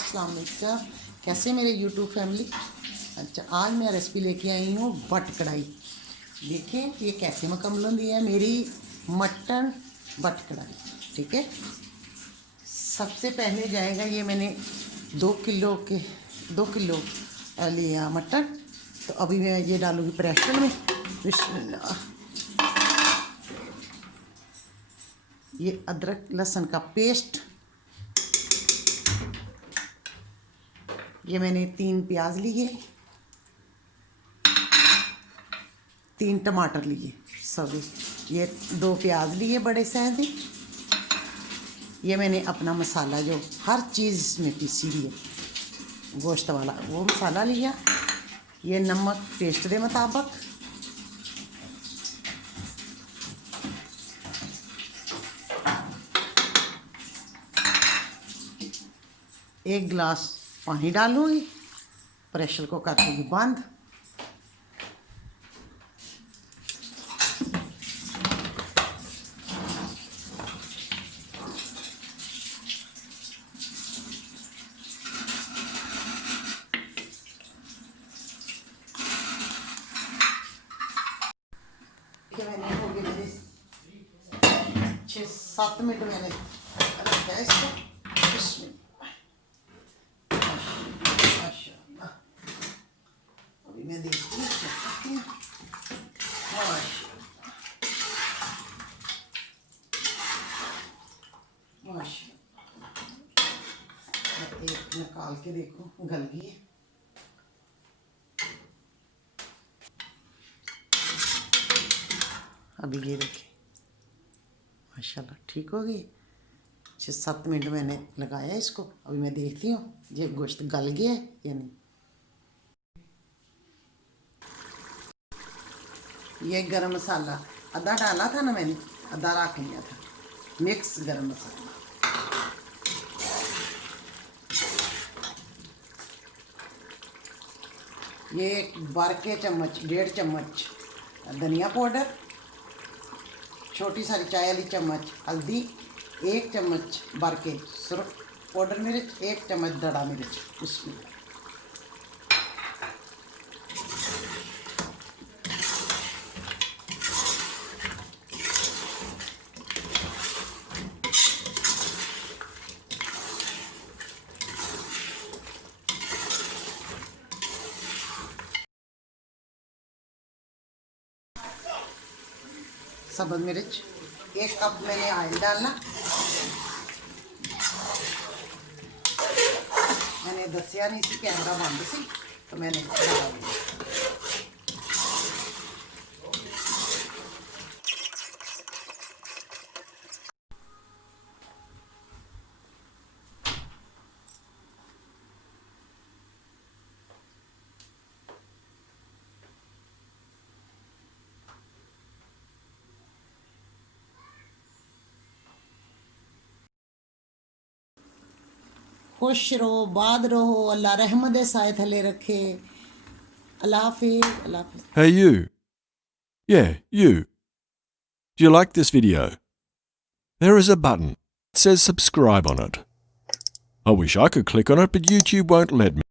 अस्सलाम वालेकुम। कैसे मेरे यूट्यूब फैमिली। अच्छा, आज मैं रेसिपी लेके आई हूँ बट कढ़ाई। देखें ये कैसे मुकम्मल होती है मेरी मटन बट कढ़ाई। ठीक है, सबसे पहले जाएगा ये मैंने 2 किलो लिया मटन। तो अभी मैं ये डालूँगी प्रेशर में। बिस्मिल्लाह। ये अदरक लहसुन का पेस्ट, ये मैंने 3 प्याज लिए, 3 टमाटर लिए, सॉरी ये 2 प्याज लिए बड़े साइज। ये मैंने अपना मसाला जो हर चीज़ इसमें पीसी हुई है गोश्त वाला वो मसाला लिया। ये नमक टेस्ट के मुताबिक, एक गिलास पानी डालूंगी, प्रेशर को कर दूंगी बंद। मैंने हो गए मेरे 6-7 मिनट मैंने रखा है इसको। अभी मैं देखती हूँ। एक निकाल के देखो गल गई है। अभी ये देखिए माशाल्लाह ठीक हो गई। 6-7 मिनट मैंने लगाया इसको। अभी मैं देखती हूँ ये गोश्त गल गया है या नहीं। ये गरम मसाला आधा डाला था ना मैंने, आधा रख लिया था मिक्स गरम मसाला। ये 12 चम्मच 1.5 चम्मच धनिया पाउडर, छोटी सारी चाय वाली चम्मच हल्दी, 1 चम्मच भर के सुरख पाउडर मिर्च, 1 चम्मच दड़ा मिर्च। उसमें सब्ज़ मिर्च, 1 कप मैंने ऑयल डालना। मैंने दसिया नहीं सी, कैमरा बंद सी, तो मैंने डाल दिया। खुश रहो, बाद रहो, अल्लाह रहमत दे साए थले रखे। अल्लाह हाफिज़, अल्लाह हाफिज़। Hey you. Yeah, you. Do you like this video? There is a button. It says subscribe on it. I wish I could click on it, but YouTube won't let me.